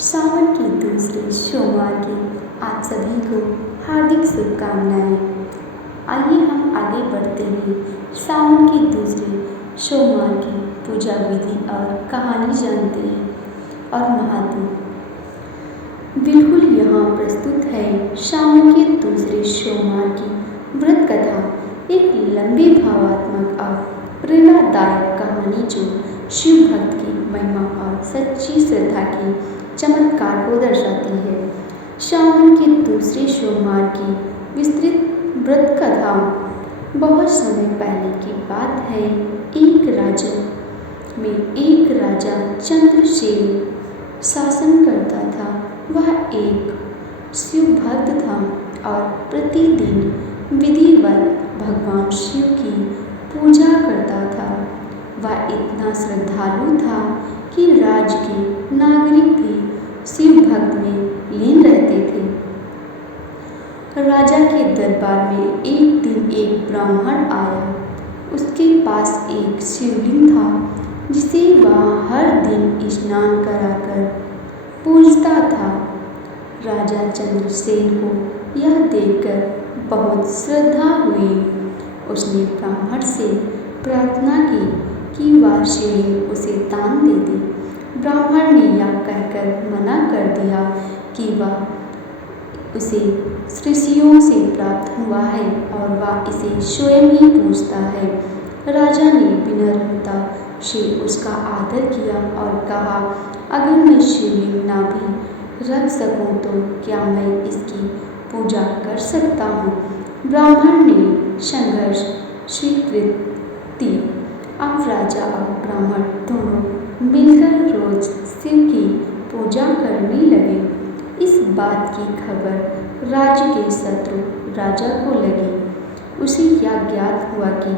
सावन के दूसरे सोमवार की आप सभी को हार्दिक शुभकामनाएं। आइए हम आगे बढ़ते हैं सावन के दूसरे सोमवार की पूजा विधि और कहानी जानते हैं और महात्मा। बिल्कुल यहाँ प्रस्तुत है सावन के दूसरे सोमवार की व्रत कथा, एक लंबी भावात्मक और प्रेरणादायक कहानी जो शिव भक्त की महिमा और सच्ची श्रद्धा की चमत्कार को दर्शाती है। सावन के दूसरे सोमवार की विस्तृत व्रत कथा बहुत समय पहले की बात है। एक राज्य में एक राजा चंद्रसेन शासन करता था। वह एक शिव भक्त था और प्रतिदिन विधिवत भगवान शिव की पूजा करता था। वह इतना श्रद्धालु था कि राज्य के नागरिक भी शिव भक्त में लीन रहते थे। राजा के दरबार में एक दिन एक ब्राह्मण आया। उसके पास एक शिवलिंग था जिसे वह हर दिन स्नान कराकर पूजता था। राजा चंद्रसेन को यह देखकर बहुत श्रद्धा हुई। उसने ब्राह्मण से प्रार्थना की कि वह शिवलिंग उसे दान दे दे। ब्राह्मण ने यह कहकर मना कर दिया कि वह उसे ऋषियों से प्राप्त हुआ है और वह इसे स्वयं ही पूजता है। राजा ने विनम्रता से उसका आदर किया और कहा, अगर मैं शिवलिंग ना भी रख सकूं तो क्या मैं इसकी पूजा कर सकता हूँ? ब्राह्मण ने संघर्ष स्वीकृति। अब राजा और ब्राह्मण दोनों मिलकर रोज शिव की पूजा करने लगे। इस बात की खबर राज्य के शत्रु राजा को लगी। उसे यह ज्ञात हुआ कि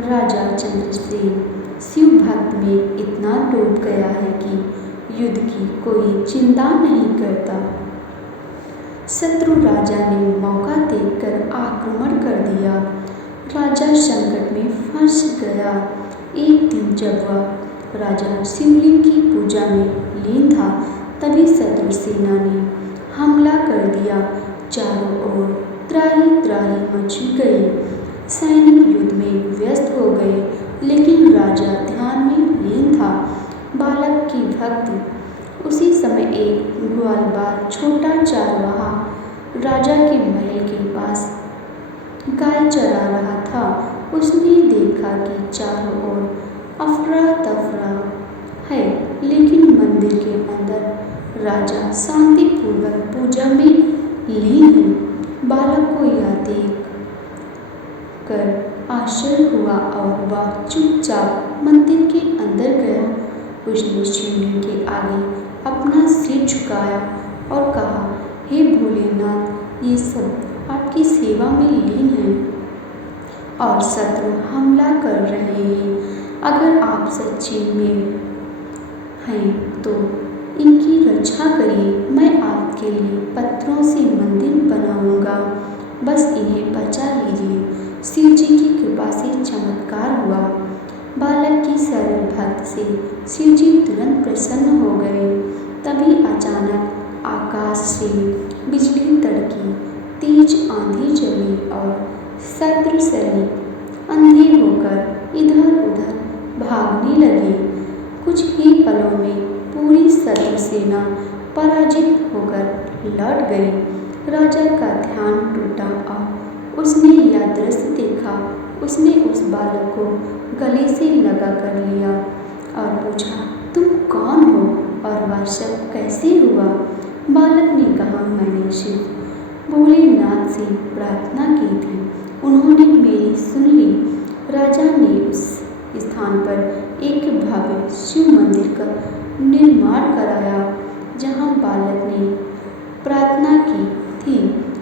राजा चंद्रसेन शिव भक्त में इतना डूब गया है कि युद्ध की कोई चिंता नहीं करता। शत्रु राजा ने मौका देखकर आक्रमण कर दिया। राजा संकट में फंस गया। एक दिन जब वह राजा शिवलिंग की पूजा में लीन था, तभी शत्रु सेना ने हमला कर दिया। चारों ओर त्राही त्राही मच गई। सैनिक युद्ध में व्यस्त हो गए, लेकिन राजा ध्यान में लीन था। बालक की भक्ति। उसी समय एक ग्वालवाल छोटा चरवाहा राजा के महल के पास गाय चरा रहा था। उसने देखा कि चारों ओर अफरा तफरा है, लेकिन मंदिर के अंदर राजा शांतिपूर्वक पूजा में लीन है। बालक को यह देख कर आश्चर्य हुआ और वह चुपचाप मंदिर के अंदर गया। उसने शिवलिंग के आगे अपना सिर झुकाया और कहा, हे भोलेनाथ, ये सब आपकी सेवा में लीन है और शत्रु हमला कर रहे हैं। अगर आप सच्चे में हैं तो इनकी रक्षा करिए। मैं आपके लिए पत्थरों से मंदिर बनाऊंगा, बस इन्हें बचा लीजिए। शिव जी की कृपा से चमत्कार हुआ। बालक की सरल भक्त से शिव जी तुरंत प्रसन्न हो गए। तभी अचानक आकाश से बिजली तड़की, तेज आंधी चली और शत्रु सैनिक अंधे होकर इधर उधर भागने लगे। कुछ ही पलों में पूरी शत्रु सेना पराजित होकर लौट गई। राजा का ध्यान टूटा और उसने यह दृश्य देखा। उसने उस बालक को गले से लगा कर लिया और पूछा, तुम कौन हो और वह सब कैसे हुआ? बालक ने कहा, मैंने शिव भोलेनाथ से प्रार्थना की थी, उन्होंने मेरी सुन ली। राजा ने उस स्थान पर एक भव्य शिव मंदिर का निर्माण कराया जहां बालक ने प्रार्थना की थी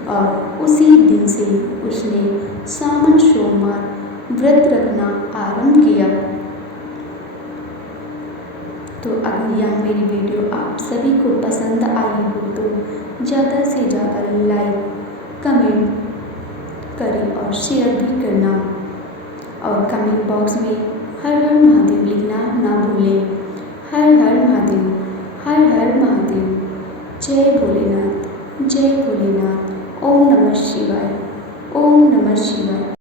और उसी दिन से उसने सावन सोमवार व्रत रखना आरंभ किया। तो अगर यह मेरी वीडियो आप सभी को पसंद आई हो तो ज़्यादा से ज़्यादा लाइक कमेंट करें और शेयर भी करना और कमेंट बॉक्स में हर हर महादेव लिखना ना भूलें। हर हर महादेव, हर हर महादेव। जय भोलेनाथ, जय भोलेनाथ। ओम नमः शिवाय, ओम नमः शिवाय।